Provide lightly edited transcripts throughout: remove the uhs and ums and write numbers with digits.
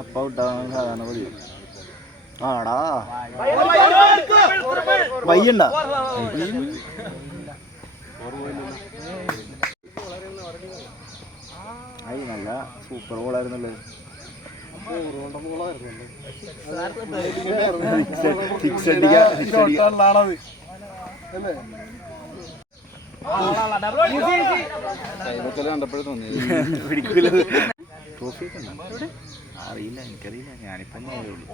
അപ്പ വിട്ടാണ് സാധാരണ പതിവ്. ആടാ വയ്യണ്ട അയ്യ നല്ല സൂപ്പർ ബോളായിരുന്നല്ലേ. കണ്ടപ്പോഴേ തോന്നി ട്രോഫി ഒക്കെ ഉണ്ടോ? അറിയില്ല, എനിക്കറിയില്ല. ഞാനിപ്പം നോക്കുള്ളൂ.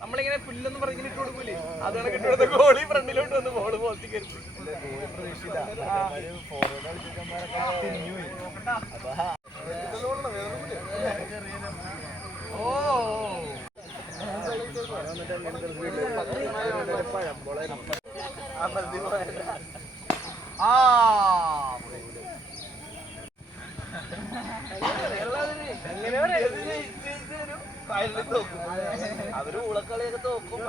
നമ്മളിങ്ങനെ പുല്ലൊന്നും പറഞ്ഞിട്ട് ഇട്ട് കൊടുക്കൂലേ, അതാണ് കിട്ടുന്നത്. ഗോളി ഫ്രണ്ടിലോട്ട് വന്ന് ബോള് പോത്തി കരുതി. അവര് ഊളക്കളിയൊക്കെ തോക്കും.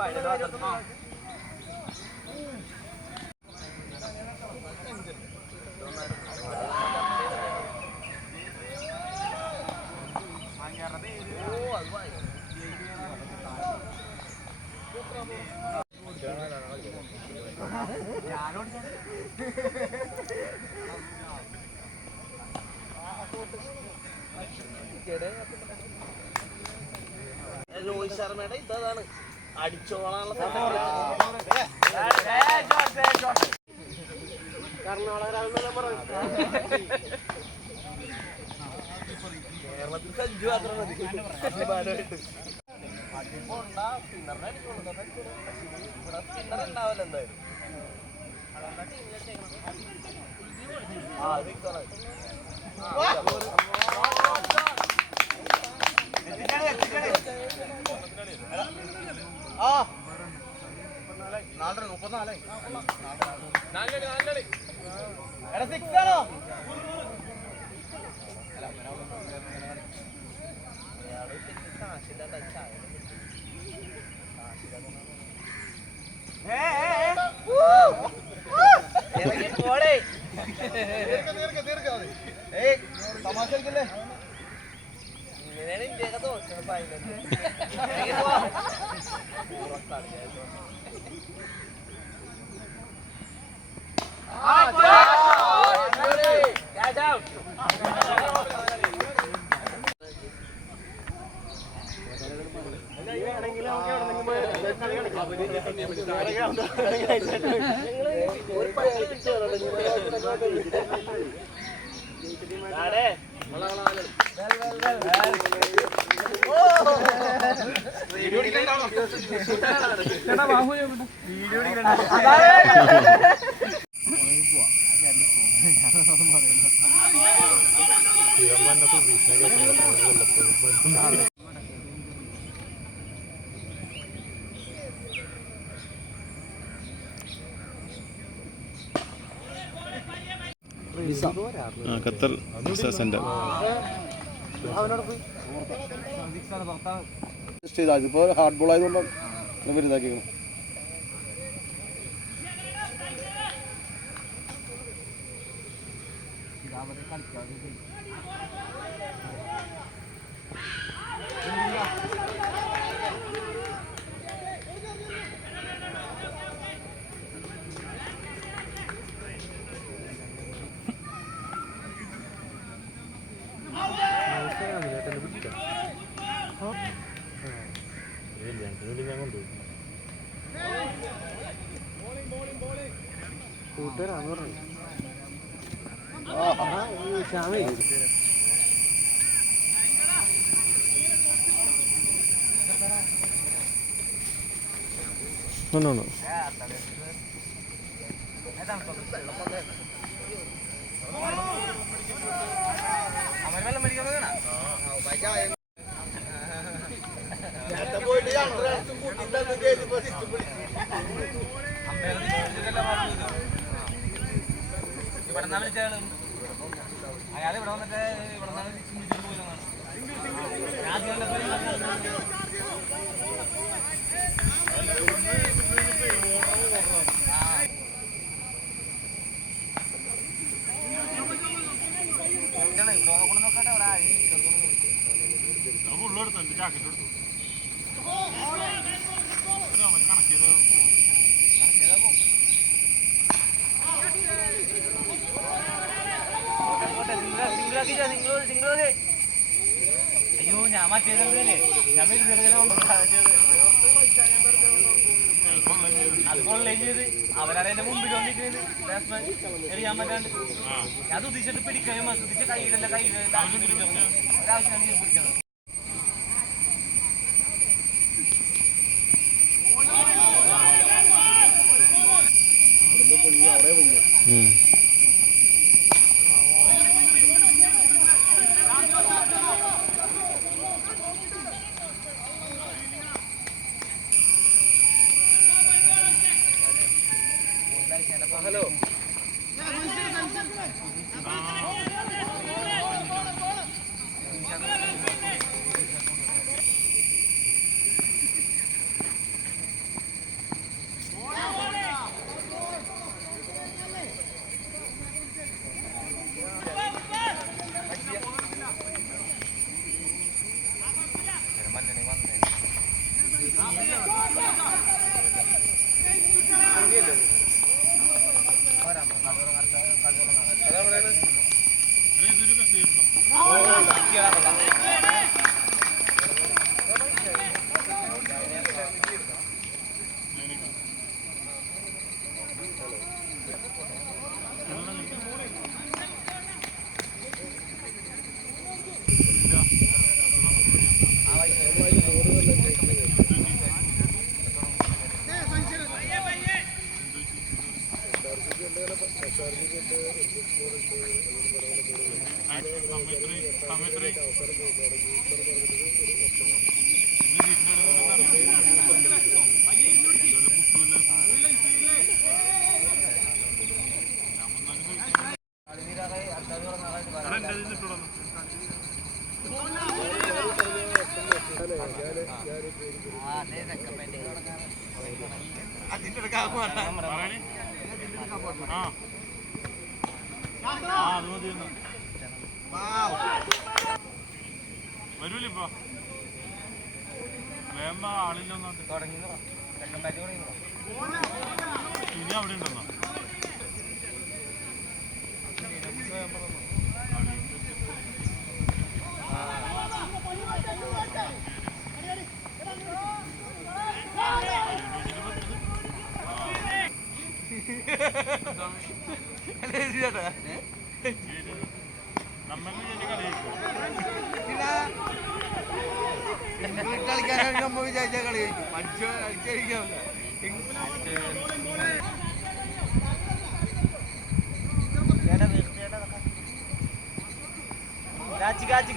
രോഹിത് ശർമ്മയുടെ ഇതാണ് അടിച്ചോളാനുള്ള കേരളത്തിൽ സഞ്ജു മാത്രം മതി അഭിമാനമായിട്ട്. സ്പിന്നർ ഉണ്ടാവില്ല എന്തായാലും. പോടേ തമാശല്ലേ ഇങ്ങനെയാണ് ഇന്ത്യയൊക്കെ തോറ്റത് ഫൈനൽ. ഖത്തർ സെന്റർ ഇതിപ്പോ ഹാർഡ് ബോൾ ആയതുകൊണ്ടാണ് വലുതാക്കിയത്. കൂട്ടുകാരാന്ന് പറഞ്ഞു. no. വെള്ളം മേടിക്കാൻ ഇവിടെ വിളിച്ചാലും അയാൾ ഇവിടെ വന്നിട്ട് ഇവിടെ പോയില്ലെന്നാണ് ഉള്ളെടുത്തു ജാക്കറ്റ് എടുത്തു കണക്കിയത് അയ്യോ ഞാൻ മറ്റേതല്ലേ ഞാൻ അതുപോലെ ചെയ്ത് അവരാണ് എന്റെ മുമ്പിൽ വന്നിരിക്കുന്നത് ബാറ്റ്സ്മാൻ എറിയാൻ പറ്റാണ്ട് ഞാൻ ഉദ്ദേശിച്ചിട്ട് പിടിക്കുകയും ശ്രദ്ധിച്ച് കൈയിടല്ല കൈയിടാവശ്യം പിടിക്കണം. ഹലോ വരൂലിപ്പോ വേമ്പ ആളില്ലൊന്നും തുടങ്ങി ഇനി അവിടെ ഉണ്ടെന്നോ കളിക്കാനാണ് നമ്മൾ വിചാരിച്ച കളി അടിച്ചടിക്കാവില്ല.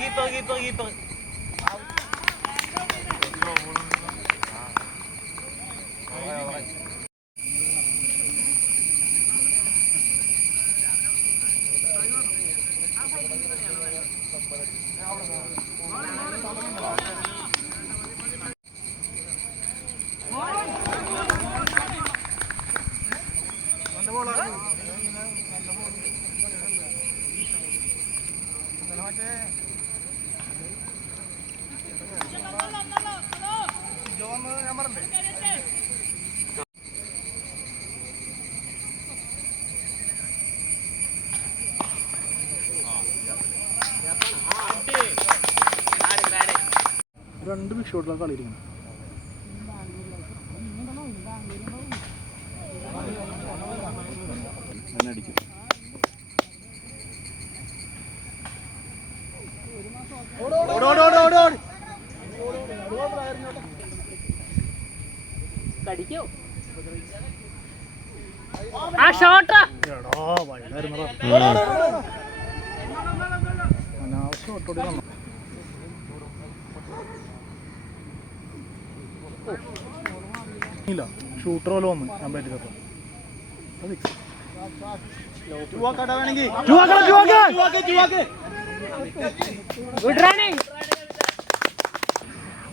കീപ്പർ കീപ്പർ കീപ്പർ രണ്ട് ബിഗ് ഷോട്ടിലാണ് കളിയിരിക്കുന്നത്. അടിക്കും കടിക്കോ എടാ വൈകുന്നേരം അനാവശ്യം ഒട്ടോടി വന്നു. ഇല്ല ഷൂട്ടർ പോലെ വന്നു ഞാൻ പറ്റിയപ്പോ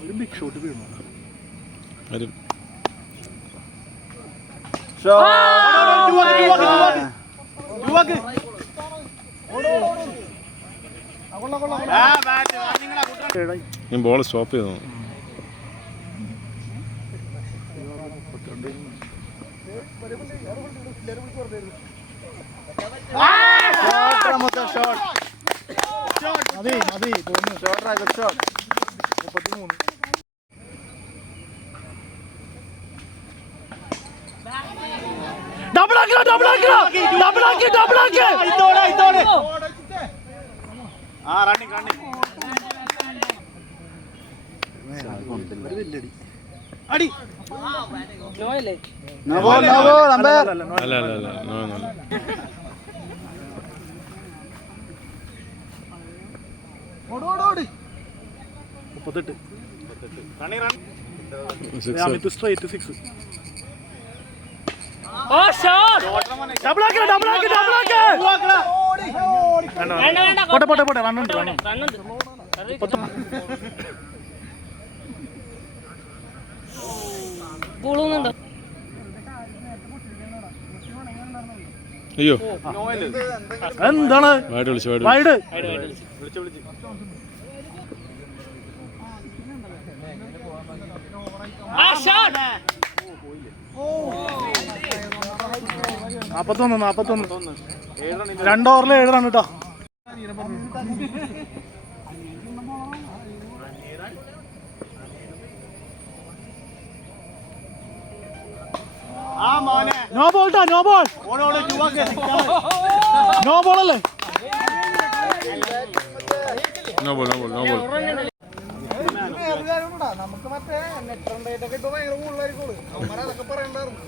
ഒരു ബിഗ് ഷോട്ട് വീണു. ബോൾ സ്റ്റോപ്പ് ചെയ്തു. മതി മതി തോന്നുന്നു. 33. ഡബിൾ ആക്കി അടി. അല്ല സ്ട്രൈറ്റ് 6. പോട്ടെ റണ്ണുണ്ട്. അയ്യോ എന്താണ് വൈഡ്? നാപ്പത്തൊന്ന് 2 ഓവറിൽ 7 റൺ കേട്ടോ. നോ ബോൾ അല്ലേ? നോ ബോൾ നമുക്ക് മറ്റേ നെറ്റ് റൺ റേറ്റ് ഒക്കെ ഇപ്പൊ ഭയങ്കര കൂടുതലായിരിക്കും. അവന്മാരതൊക്കെ പറയണ്ടായിരുന്നു.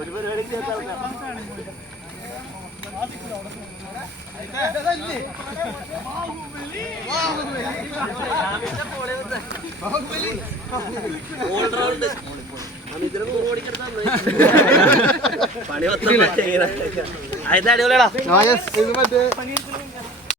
ഒരു പരിപാടി പണി